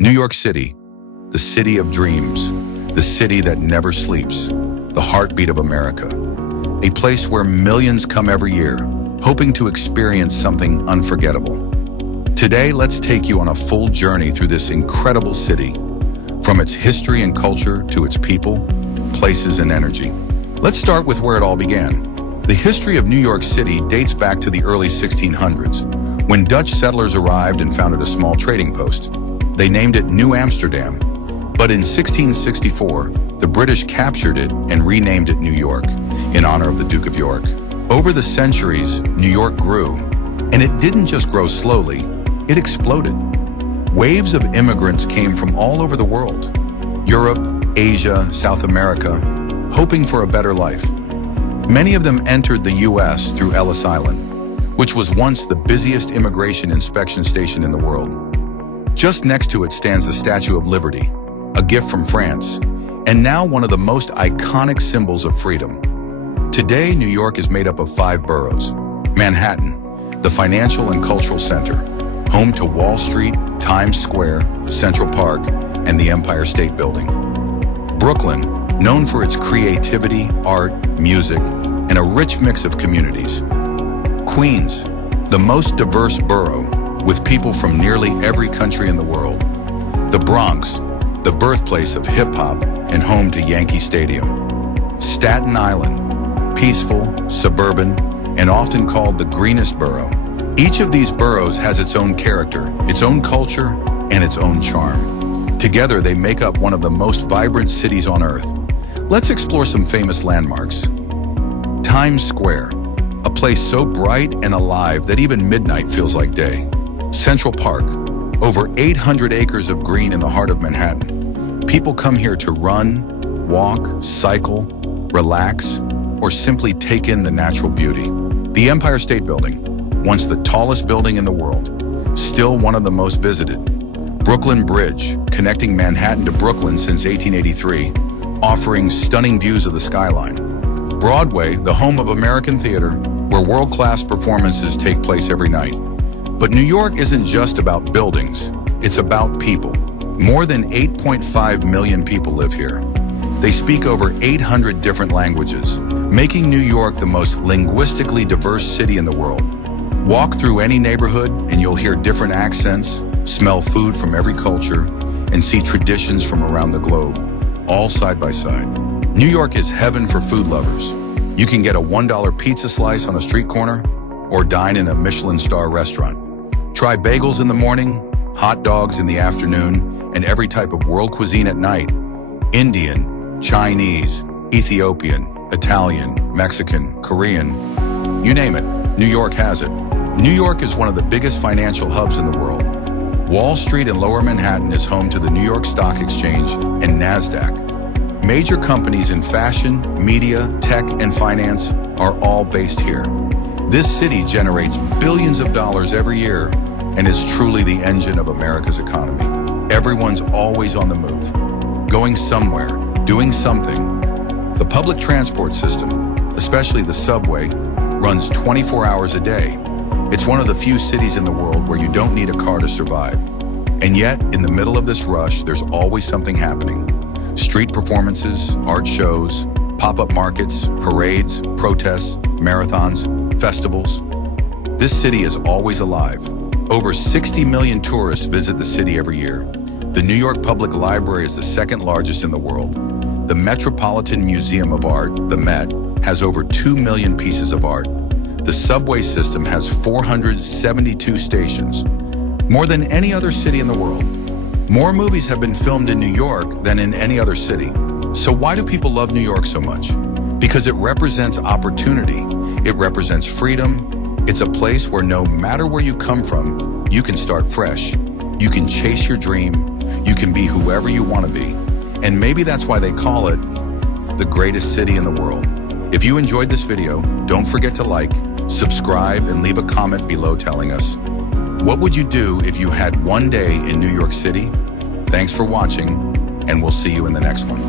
New York City, the city of dreams, the city that never sleeps, the heartbeat of America, a place where millions come every year, hoping to experience something unforgettable. Today, let's take you on a full journey through this incredible city, from its history and culture to its people, places, and energy. Let's start with where it all began. The history of New York City dates back to the early 1600s, when Dutch settlers arrived and founded a small trading post. They named it New Amsterdam, but in 1664, the British captured it and renamed it New York, in honor of the Duke of York. Over the centuries, New York grew, and it didn't just grow slowly, it exploded. Waves of immigrants came from all over the world, Europe, Asia, South America, hoping for a better life. Many of them entered the US through Ellis Island, which was once the busiest immigration inspection station in the world. Just next to it stands the Statue of Liberty, a gift from France, and now one of the most iconic symbols of freedom. Today, New York is made up of 5 boroughs. Manhattan, the financial and cultural center, home to Wall Street, Times Square, Central Park, and the Empire State Building. Brooklyn, known for its creativity, art, music, and a rich mix of communities. Queens, the most diverse borough, with people from nearly every country in the world. The Bronx, the birthplace of hip-hop and home to Yankee Stadium. Staten Island, peaceful, suburban, and often called the greenest borough. Each of these boroughs has its own character, its own culture, and its own charm. Together, they make up one of the most vibrant cities on Earth. Let's explore some famous landmarks. Times Square, a place so bright and alive that even midnight feels like day. Central Park, over 800 acres of green in the heart of Manhattan. People come here to run, walk, cycle, relax, or simply take in the natural beauty. The Empire State Building, once the tallest building in the world, still one of the most visited. Brooklyn Bridge, connecting Manhattan to Brooklyn since 1883, offering stunning views of the skyline. Broadway, the home of American theater, where world-class performances take place every night. But New York isn't just about buildings, it's about people. More than 8.5 million people live here. They speak over 800 different languages, making New York the most linguistically diverse city in the world. Walk through any neighborhood and you'll hear different accents, smell food from every culture, and see traditions from around the globe, all side by side. New York is heaven for food lovers. You can get a $1 pizza slice on a street corner or dine in a Michelin star restaurant. Try bagels in the morning, hot dogs in the afternoon, and every type of world cuisine at night. Indian, Chinese, Ethiopian, Italian, Mexican, Korean, you name it, New York has it. New York is one of the biggest financial hubs in the world. Wall Street and Lower Manhattan is home to the New York Stock Exchange and NASDAQ. Major companies in fashion, media, tech, and finance are all based here. This city generates billions of dollars every year and is truly the engine of America's economy. Everyone's always on the move, going somewhere, doing something. The public transport system, especially the subway, runs 24 hours a day. It's one of the few cities in the world where you don't need a car to survive. And yet, in the middle of this rush, there's always something happening. Street performances, art shows, pop-up markets, parades, protests, marathons, festivals. This city is always alive. Over 60 million tourists visit the city every year. The New York Public Library is the second largest in the world. The Metropolitan Museum of Art, the Met, has over 2 million pieces of art. The subway system has 472 stations, more than any other city in the world. More movies have been filmed in New York than in any other city. So why do people love New York so much? Because it represents opportunity. It represents freedom. It's a place where no matter where you come from, you can start fresh. You can chase your dream. You can be whoever you want to be. And maybe that's why they call it the greatest city in the world. If you enjoyed this video, don't forget to like, subscribe, and leave a comment below telling us, what would you do if you had one day in New York City? Thanks for watching, and we'll see you in the next one.